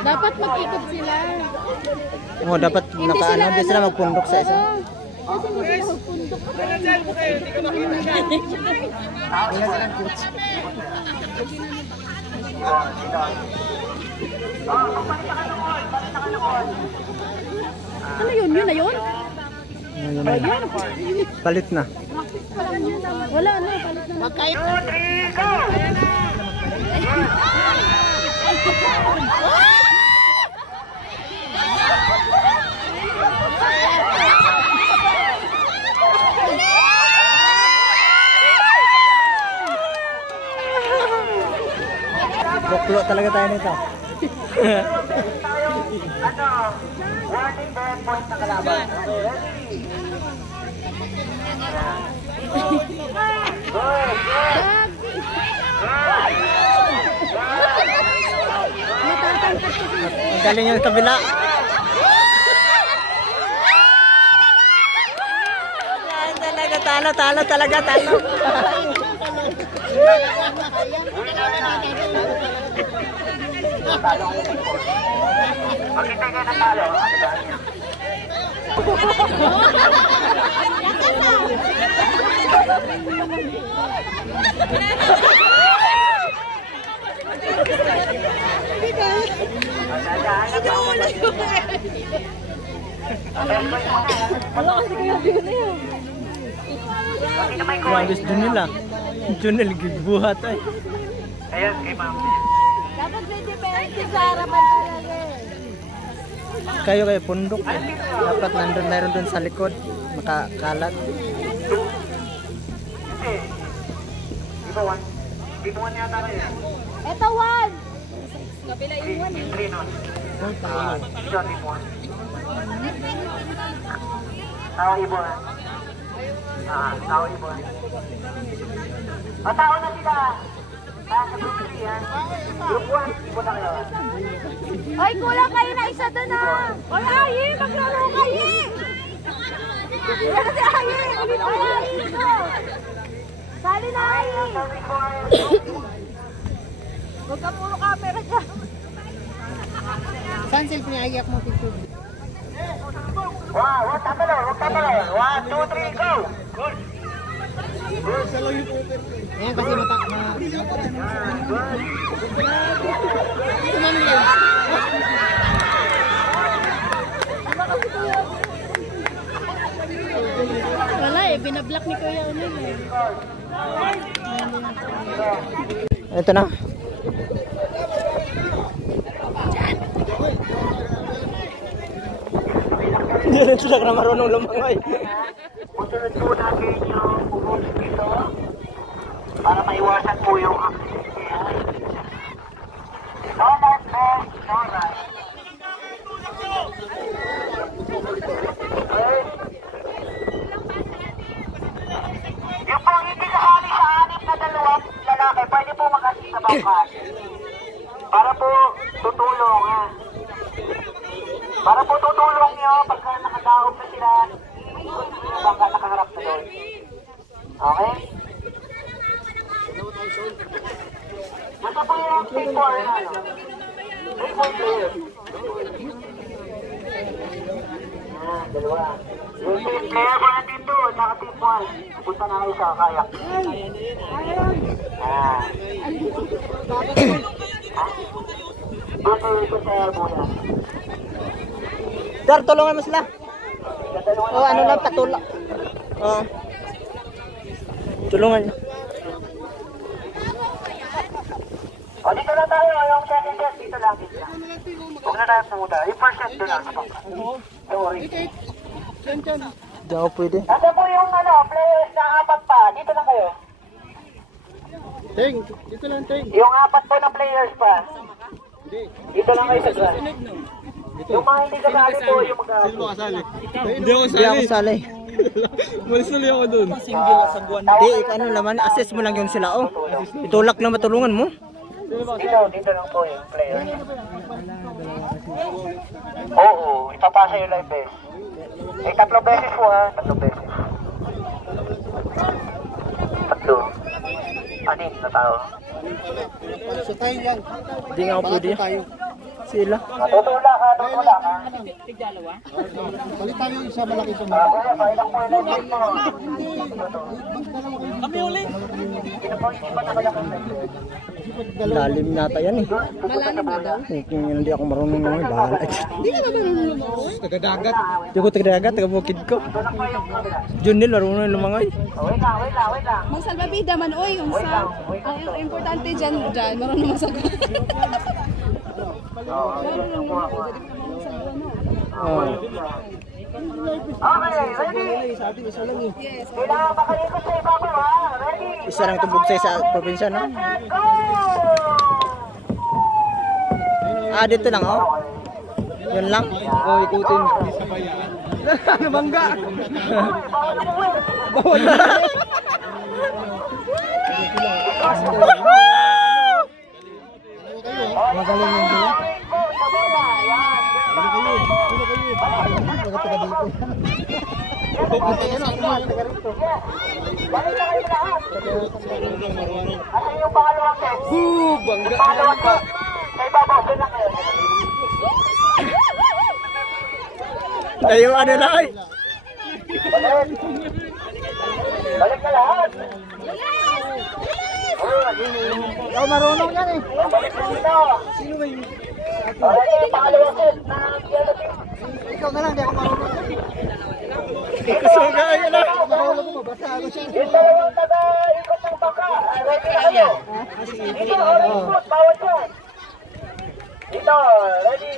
Dapat mag-ikot sila. Oh, dapat nakaano din sila magpundok sa isa. Kasi hindi sila magpundok. Wala silang coach. Ano yun? Yun na yun? Ayun. Palit na. Wala na, palit na. Wag kayo. Buklo talaga tayo nito. Warning ball point na kalaban. Ang galing yung kabila. Yan talaga, talo talaga. Makita ka na talo. Grabe Junil Junil gigbuhat ay. Ayan kay ma'am. Dapat may dependency sa harapan talaga eh. Kayo pundok eh. Dapat mayroon dun sa likod. Makakalat. Dito one yata na yun. Eto, one! Kabila yung one eh. Three nun. John, dito one. Tao ibon. Tao ibon. Tao na sila. Sa group 3 yan. Group 1, ibon na kayo. Hoy, kulang kayo na isa doon ah! Hoy, Ayi! Maglaro kayo! Yan si Ayi! Hoy, Ayi! Sali na, Ayi! Huwag ka puro camera dyan. Saan selfie niya? Iyak mo picture. Wow, huwag tatalon. 1, 2, 3, go! Good! Ayan kasi mata. Wala eh, binablock ni Kuya Unil eh. Ito na. Hindi rin sila na marunong lumangay. Pusunod po natin yung pumunod dito para maiwasan po yung accident niya. No left hand, no right. Okay. Yung po hindi kasali sa anim na dalawang lalaki, pwede po mag-assist sa bangkas. Para po tutulong ha. Para po tutulong nyo pagka nakadaog na sila. Baka nakaharap na doon. Okay? Nasa po yung team 4 na, no? 3-point player. Dalawa. Yung team player po ng team 2, saka team 1. Punta na kayo sa kayak. Doon kayo sa Airbola. Dar, tulungan mo sila. Oh, ano lang, patulak. Oh. Tulungan. O, dito lang tayo. Yung second set, dito lang. Huwag na tayo pumunta. Yung first set doon lang. Don't worry. Hindi ako pwede. Asa po yung players na apat pa. Dito lang kayo. Teng, dito lang, Teng. Yung apat po na players pa. Dito lang kayo sa grass. Yung mga hindi kasali po, yung mag-aasali. Hindi ako sali. Malis na ako dun. Hindi, ano naman, assess mo lang yung sila, oh. Itulak lang matulungan mo. Dito lang po yung players. Oo, ipapasa yung live base. Eh, 3 beses po ha, 3 beses. 3. Anim na tao. So tayo yan. Hindi nga ako pwede. Sila. Tutulak ha, tutulak ha. Balik tayo isa malaki sa Kuya, pailang po yung light mo. Lalim nata yan eh. Malalim ba daw? Kung hindi ako marunong naman, bahala. Hindi ka ba marunong lumangoy? Taga-dagat. Hindi ko taga-dagat, taga-bukid ko. Junil, marunong yung lumangoy. Wait lang. Magsalbabida man, oy, yung sa... Ang importante dyan, marunong masagot. Oh. Okay, ready? Yes. Kailangan makalikot sa ibabaw ha. Ready? Isa lang tubog sa probinsya, no? Let's go! Ah, dito lang, oh. Yun lang. Oh, ikutin. Ano bangga? Bawal na. Magaling yung dila. Ano yung pangalawang set? Bangga. Pangalawang set. Sa ibabaw, doon lang kayo. Tayo ano na, ay. Balik na lahat. Ikaw marunong yan eh. Balik na dito. Ready, pangalawang set na yellow team. Ikaw na lang, di ako marunong. Kusuga, ayun na. Marunong ko, basta ako siya. Yung dalawang taga-ikot ng baka. Ready na kayo. Dito, orange foot, bawal dyan. Dito, ready.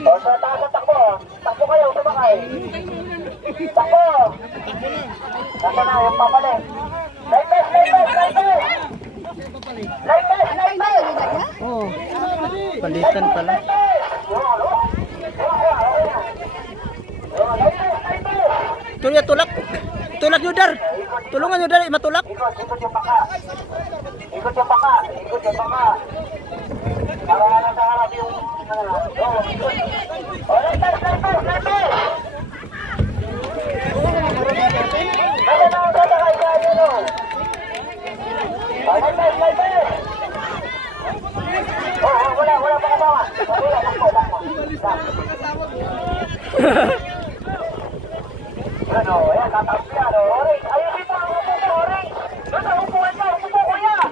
O, sa taas ang takbo. Takbo kayo, sumakay. Takbo. Nasa na, yung papalit. Light test, light test, light test. Light test, light test. Oh. Palitan pala. Tulya, tulak. Tulak nyo, Dar. Tulungan nyo, Dar. Matulak. Ikot yung baka. Ikot yung baka. Ikot yung baka. Para nasa harap yung... O, light test, light test, light test. Nasa na ang sasakay sa yelo. O, light test, light test. Wala pa kabawa. Wala, takbo. Ano, ayan, tatapos yan. Orange, ayusin mo ang upo mo, Orange. Doon ang upuan ka, upo mo, kuya.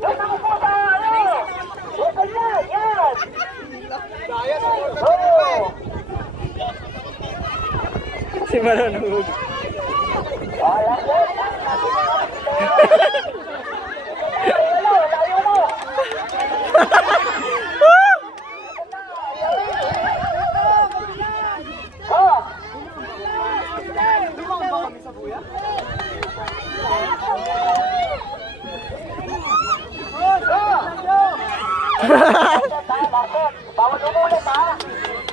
Doon ang upo sa, ano. Upo yan, yan. Oo. Si Maro nahug. Ayan, yan. Layo mo. Bawal umulit ha.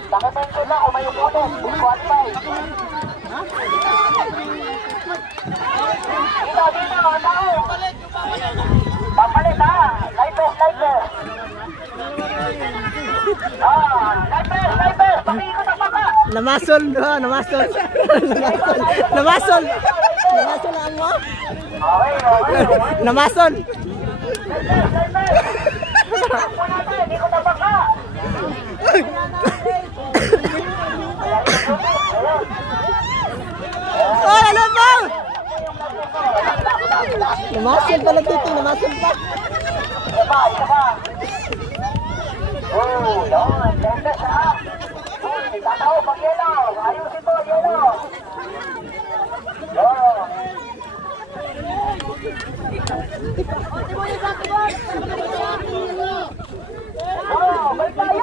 Nakasenso lang kung may umulit. Qualify. Dito, tao. Papalit ha. Light test. Light test. Pakikot ang baka. Namasol, namasol. Namasol ang mo. Okay. Namasol. Takbo natin, ikot ang baka. Oh, ano ba? Namasol pala dito, namasol pa. Isa pa. Oh, yun. Tendes ha. Tataw pag yellow. Ayusin mo, yellow. Yun. Oh, balik tayo.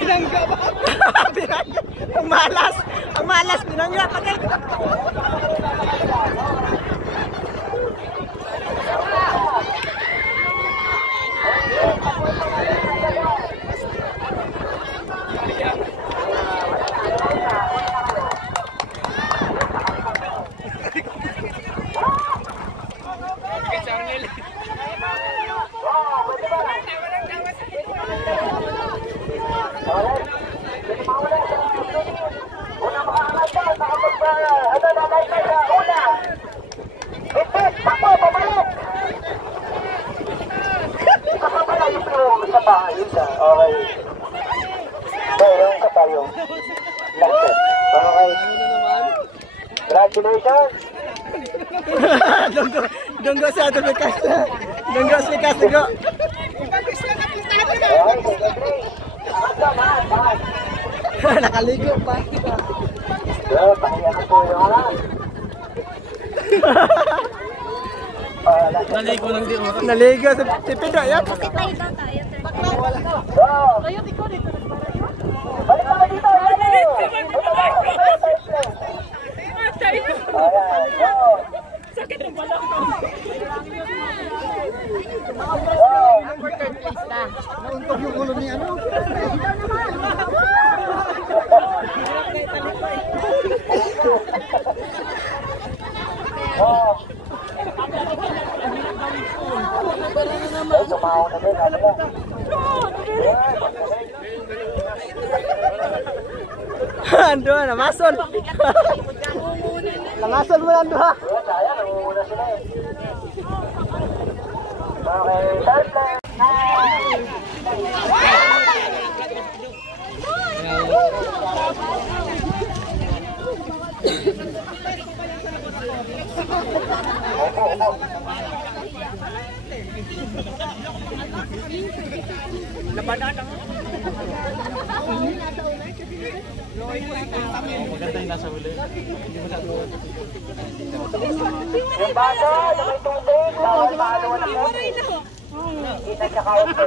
Binangga ba? Binangga. Ang malas, binangga. Patay. Alright. Okay. Congratulations! Dunggo sa ato likas. Dunggo sa likas dunggo. Okay, secondary. Taas. Nakaligo pa. Pakiyan po yung alam. Naligo sa tipido yan. Tayo daw tayo. Ayun, ikaw dito. Balik ako dito. Nauntog yung ulo ni ano. Tumaw na din. Ando na masol. Namasol mo lang doha. Sayang, nangunguna sila eh. Okay, third place. Yung bata na may tubig, bawal mahaluan ng tubig. Hindi na siya kaunti.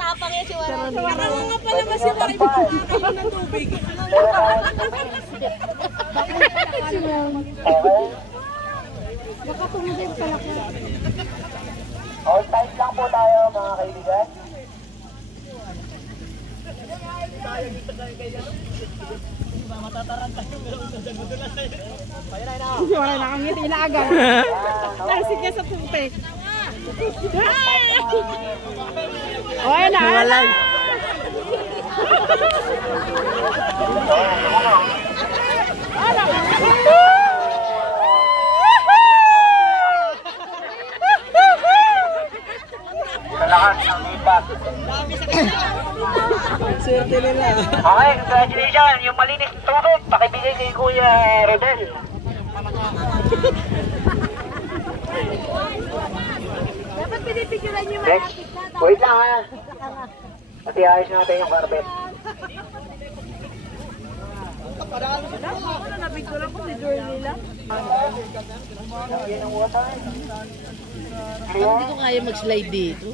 Tapang yan si Warren. Parang nga pala ba si Warren nakakaroon ng tubig? All tight lang po tayo mga kaibigan. Wala na kang ngiti na agad. Kasi ka sa tubig. Oy, na. Nawalan. Salamat ng impact. Swerte nila. Okay, congratulations. Yung malinis na tubig, pakibigay kay Kuya Rodel. Dapat pinipicturan niyo Next. Wait lang ha. At iayos natin yung carpet. Napicturan ko si Joy nila. Lagyan ng water. Hindi ko kaya mag-slide dito.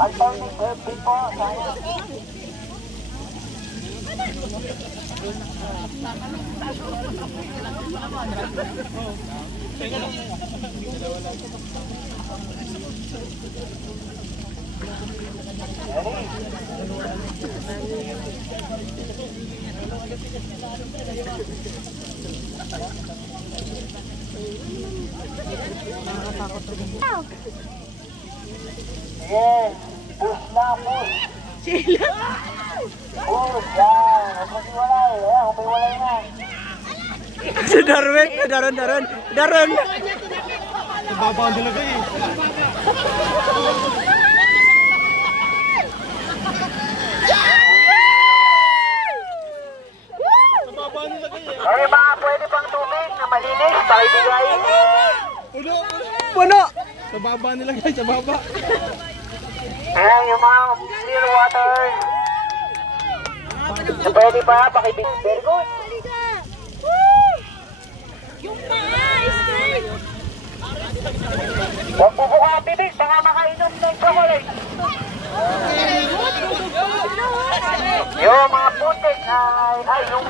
Alternate birthday po. Sayang. Yes. Push na, push. Sila. Push, yan. Huwag mo siwalay. Ayan, humiwalay na. Si Darwin, Darwin. Babaw ang talaga eh. Okay, baka pwede pang tubig na malinis. Pakibigay. Puno. Sa baba nila guys, sa baba. Ayan, yung mga clear water. So, pwede ba? Pakibigay. Very good. Yung paa, straight! Huwag po buka ang bibig. Baka makainom ng chocolate. Yung mga putik ay yung